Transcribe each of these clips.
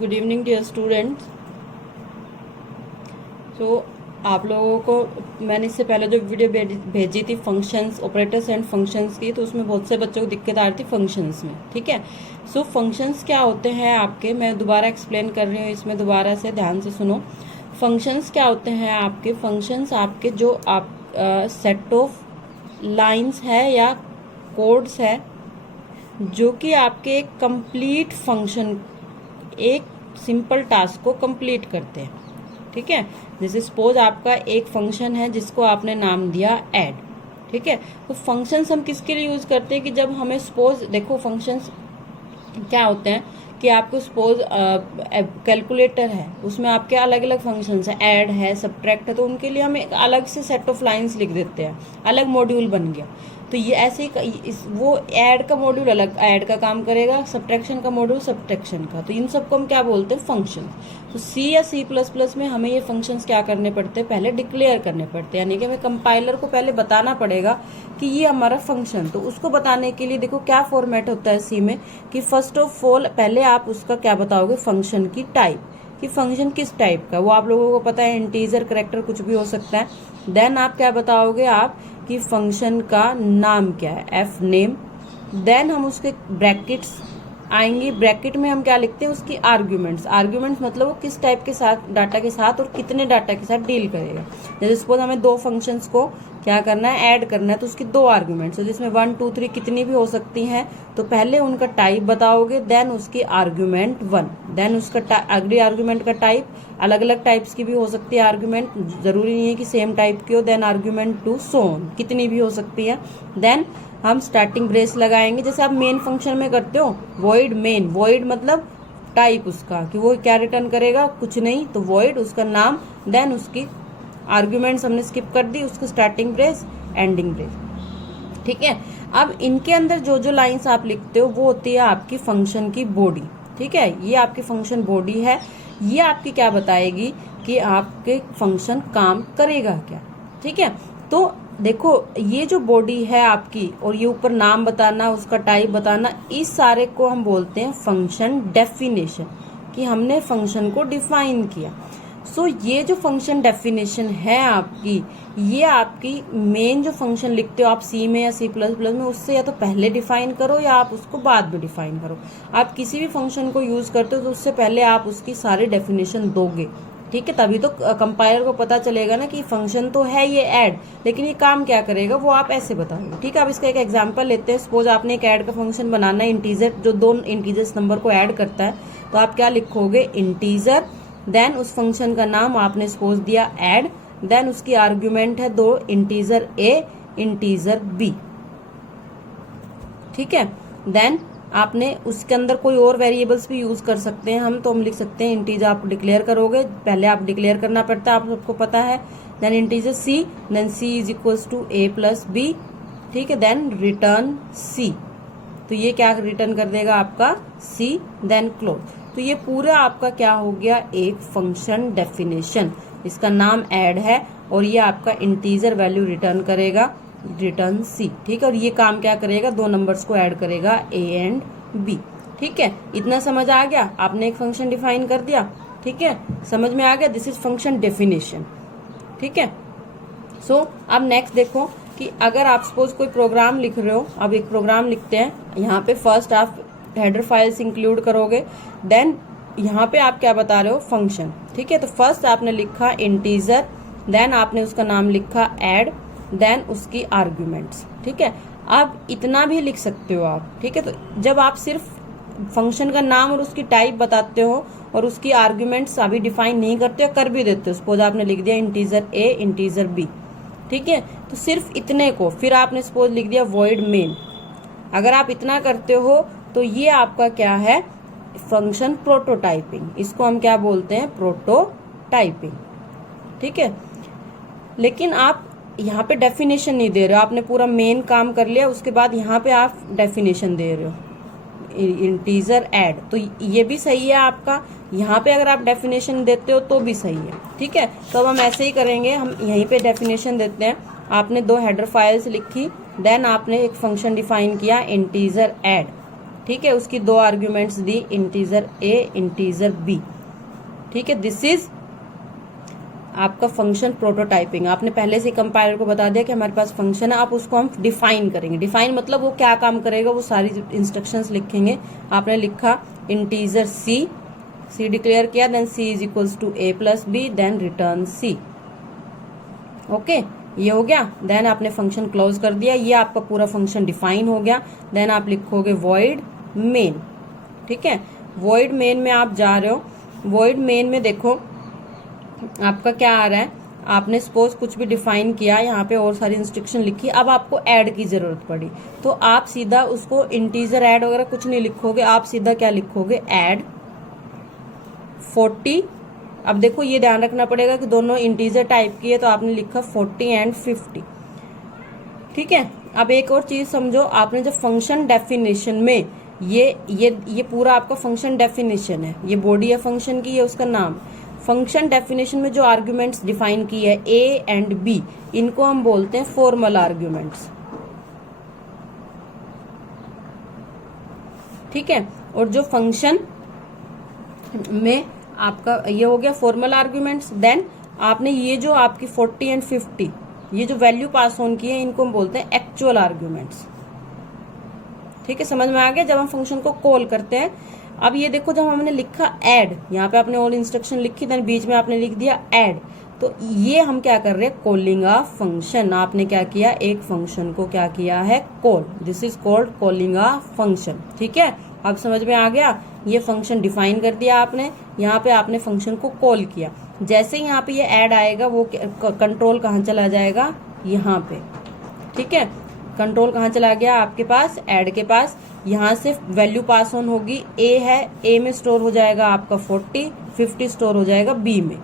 Good evening dear students. So आप लोगों को मैंने इससे पहले जो वीडियो भेजी थी फंक्शंस, ऑपरेटर्स एंड फंक्शंस की, तो उसमें बहुत से बच्चों को दिक्कत आ रही थी फंक्शंस में। ठीक है, सो फंक्शंस क्या होते हैं आपके, मैं दोबारा एक्सप्लेन कर रही हूँ, इसमें दोबारा से ध्यान से सुनो। फंक्शंस क्या होते हैं आपके, फंक्शंस आपके जो आप सेट ऑफ लाइंस है या कोड्स है जो कि आपके एक कंप्लीट फंक्शन, एक सिंपल टास्क को कंप्लीट करते हैं। ठीक है, जैसे सपोज आपका एक फंक्शन है जिसको आपने नाम दिया ऐड। ठीक है, तो फंक्शंस हम किसके लिए यूज करते हैं कि जब हमें सपोज, देखो फंक्शंस क्या होते हैं कि आपको सपोज कैलकुलेटर है, उसमें आपके अलग अलग फंक्शंस है, ऐड है, सब्ट्रैक्ट है, तो उनके लिए हम एक अलग से सेट ऑफ लाइंस लिख देते हैं, अलग मॉड्यूल बन गया। तो ये ऐसे ही वो ऐड का मॉड्यूल अलग ऐड का काम करेगा, सब्ट्रैक्शन का मॉड्यूल सब्ट्रैक्शन का, तो इन सबको हम क्या बोलते हैं, फंक्शन। तो सी या C++ में हमें ये फंक्शंस क्या करने पड़ते हैं, पहले डिक्लेयर करने पड़ते हैं, यानी कि हमें कंपाइलर को पहले बताना पड़ेगा कि ये हमारा फंक्शन। तो उसको बताने के लिए देखो क्या फॉर्मेट होता है सी में कि फर्स्ट ऑफ ऑल पहले आप उसका क्या बताओगे, फंक्शन की टाइप, कि फंक्शन किस टाइप का, वो आप लोगों को पता है, इंटीजर, कैरेक्टर, कुछ भी हो सकता है। देन आप क्या बताओगे आप कि फंक्शन का नाम क्या है, एफ नेम। देन हम उसके ब्रैकेट्स आएंगे, ब्रैकेट में हम क्या लिखते हैं, उसकी आर्ग्यूमेंट्स। आर्ग्यूमेंट्स मतलब वो किस टाइप के साथ, डाटा के साथ और कितने डाटा के साथ डील करेगा। जैसे सपोज हमें दो फंक्शंस को क्या करना है, ऐड करना है, तो उसकी दो आर्ग्यूमेंट्स है जिसमें 1 2 3 कितनी भी हो सकती हैं। तो पहले उनका टाइप बताओगे, देन उसकी आर्ग्यूमेंट 1, देन उसका अगली आर्ग्यूमेंट का टाइप, अलग अलग टाइप्स की भी हो सकती है आर्ग्यूमेंट, जरूरी नहीं है कि सेम टाइप की हो। देन आर्ग्यूमेंट 2 सो ऑन, कितनी भी हो सकती है। देन हम स्टार्टिंग ब्रेस लगाएंगे, जैसे आप मेन फंक्शन में करते हो, वॉइड मेन, वॉइड मतलब टाइप उसका कि वो क्या रिटर्न करेगा, कुछ नहीं, तो वॉइड उसका नाम, देन उसकी आर्ग्यूमेंट्स हमने स्किप कर दी, उसकी स्टार्टिंग ब्रेस, एंडिंग ब्रेस। ठीक है, अब इनके अंदर जो जो लाइंस आप लिखते हो वो होती है आपकी फंक्शन की बॉडी। ठीक है, ये आपकी फंक्शन बॉडी है, ये आपकी क्या बताएगी कि आपके फंक्शन काम करेगा क्या। ठीक है, तो देखो ये जो बॉडी है आपकी और ये ऊपर नाम बताना, उसका टाइप बताना, इस सारे को हम बोलते हैं फंक्शन डेफिनेशन, कि हमने फंक्शन को डिफाइन किया। सो ये जो फंक्शन डेफिनेशन है आपकी, ये आपकी मेन जो फंक्शन लिखते हो आप सी में या C++ में, उससे या तो पहले डिफाइन करो या आप उसको बाद में डिफाइन करो। आप किसी भी फंक्शन को यूज करते हो तो उससे पहले आप उसकी सारी डेफिनेशन दोगे। ठीक है, तभी तो कंपाइलर को पता चलेगा ना कि फंक्शन तो है ये ऐड, लेकिन ये काम क्या करेगा वो आप ऐसे बताओगे। ठीक है, अब इसका एक एग्जांपल लेते हैं। सपोज आपने एक ऐड का फंक्शन बनाना है, इंटीजर जो दो इंटीजर्स नंबर को ऐड करता है, तो आप क्या लिखोगे, इंटीजर, देन उस फंक्शन का नाम आपने सपोज दिया ऐड, देन उसकी आर्ग्यूमेंट है दो, इंटीजर A, इंटीजर B। ठीक है, देन आपने उसके अंदर कोई और वेरिएबल्स भी यूज कर सकते हैं हम, तो हम लिख सकते हैं इंटीजर, आप डिक्लेयर करोगे, पहले आप डिक्लेयर करना पड़ता है, आप सबको पता है। Then integer C, then C is equals to A plus B। ठीक है, देन रिटर्न C, तो ये क्या रिटर्न कर देगा आपका C, देन क्लोज। तो ये पूरा आपका क्या हो गया, एक फंक्शन डेफिनेशन, इसका नाम ऐड है और ये आपका इंटीजर वैल्यू रिटर्न करेगा, रिटर्न C। ठीक है, और ये काम क्या करेगा, दो नंबर्स को ऐड करेगा A एंड B। ठीक है, इतना समझ आ गया, आपने एक फंक्शन डिफाइन कर दिया। ठीक है, समझ में आ गया, दिस इज फंक्शन डेफिनेशन। ठीक है, सो अब नेक्स्ट देखो कि अगर आप सपोज कोई प्रोग्राम लिख रहे हो, अब एक प्रोग्राम लिखते हैं, यहाँ पे फर्स्ट आप हेडर फाइल्स इंक्लूड करोगे, देन यहाँ पे आप क्या बता रहे हो, फंक्शन। ठीक है, तो फर्स्ट आपने लिखा इंटीजर, देन आपने उसका नाम लिखा ऐड, देन उसकी आर्ग्यूमेंट्स। ठीक है, अब इतना भी लिख सकते हो आप। ठीक है, तो जब आप सिर्फ फंक्शन का नाम और उसकी टाइप बताते हो और उसकी आर्ग्यूमेंट्स अभी डिफाइन नहीं करते हो, कर भी देते हो, सपोज आपने लिख दिया इंटीजर A, इंटीजर B। ठीक है, तो सिर्फ इतने को फिर आपने सपोज लिख दिया वॉइड मेन। अगर आप इतना करते हो तो ये आपका क्या है, फंक्शन प्रोटोटाइपिंग, इसको हम क्या बोलते हैं, प्रोटोटाइपिंग। ठीक है, लेकिन आप यहाँ पे डेफिनेशन नहीं दे रहे हो, आपने पूरा मेन काम कर लिया, उसके बाद यहाँ पे आप डेफिनेशन दे रहे हो, इंटीजर ऐड, तो ये भी सही है आपका। यहाँ पे अगर आप डेफिनेशन देते हो तो भी सही है। ठीक है, तो अब हम ऐसे ही करेंगे, हम यहीं पे डेफिनेशन देते हैं। आपने दो हेडर फाइल्स लिखी, देन आपने एक फंक्शन डिफाइन किया इंटीजर ऐड। ठीक है, उसकी 2 आर्ग्यूमेंट्स दी, इंटीजर ए इंटीजर बी। ठीक है, दिस इज आपका फंक्शन प्रोटोटाइपिंग। आपने पहले से कंपाइलर को बता दिया कि हमारे पास फंक्शन है, आप उसको हम डिफाइन करेंगे। डिफाइन मतलब वो क्या काम करेगा, वो सारी इंस्ट्रक्शंस लिखेंगे। आपने लिखा इंटीजर सी डिक्लेयर किया, then C is equals to A plus B, then return C. Okay, ये हो गया। देन आपने फंक्शन क्लोज कर दिया, ये आपका पूरा फंक्शन डिफाइन हो गया। देन आप लिखोगे वॉइड मेन। ठीक है, वॉइड मेन में आप जा रहे हो। वॉइड मेन में देखो आपका क्या आ रहा है, आपने सपोज कुछ भी डिफाइन किया, यहाँ पे और सारी इंस्ट्रक्शन लिखी, अब आपको ऐड की जरूरत पड़ी तो आप सीधा उसको इंटीजर ऐड वगैरह कुछ नहीं लिखोगे, आप सीधा क्या लिखोगे, ऐड 40। अब देखो ये ध्यान रखना पड़ेगा कि दोनों इंटीजर टाइप की है, तो आपने लिखा 40 एंड 50। ठीक है, अब एक और चीज समझो, आपने जब फंक्शन डेफिनेशन में ये पूरा आपका फंक्शन डेफिनेशन है, ये बॉडी है फंक्शन की, ये उसका नाम। फंक्शन डेफिनेशन में जो आर्ग्यूमेंट्स डिफाइन की है ए एंड बी, इनको हम बोलते हैं फॉर्मल आर्ग्यूमेंट्स। ठीक है, और जो फंक्शन में आपका ये हो गया फॉर्मल आर्ग्यूमेंट्स। देन आपने ये जो आपकी 40 एंड 50 ये जो वैल्यू पास ऑन की है, इनको हम बोलते हैं एक्चुअल आर्ग्यूमेंट्स। ठीक है, समझ में आ गया, जब हम फंक्शन को कॉल करते हैं। अब ये देखो, जब हमने लिखा ऐड, यहाँ पे आपने ऑल इंस्ट्रक्शन लिखी, देन बीच में आपने लिख दिया ऐड, तो ये हम क्या कर रहे हैं, कॉलिंग अ फंक्शन। आपने क्या किया, एक फंक्शन को क्या किया है, call. This is called calling a function. ठीक है, अब समझ में आ गया, ये फंक्शन डिफाइन कर दिया आपने, यहाँ पे आपने फंक्शन को कॉल किया। जैसे ही यहाँ पे ये ऐड आएगा, वो कंट्रोल कहाँ चला जाएगा, यहाँ पे। ठीक है, कंट्रोल कहाँ चला गया, आपके पास ऐड के पास। यहाँ से वैल्यू पास ऑन होगी, ए है, ए में स्टोर हो जाएगा आपका 40, 50 स्टोर हो जाएगा बी में।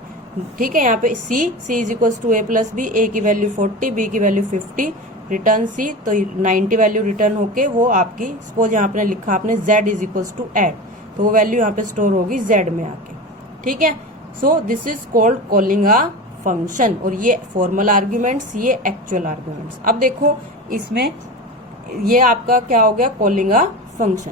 ठीक है, यहाँ पे C is equals to A plus B, A की वैल्यू 40, बी की वैल्यू 50, रिटर्न सी, तो 90 वैल्यू रिटर्न होके वो आपकी, सपोज यहाँ पे लिखा आपने z is equals to add, तो वो वैल्यू यहाँ पे स्टोर होगी z में आके। ठीक है, so this is called calling a function. और ये फॉर्मल आर्ग्यूमेंट्स, ये एक्चुअल आर्ग्यूमेंट्स। अब देखो इसमें ये आपका क्या हो गया, कॉलिंग अ फंक्शन।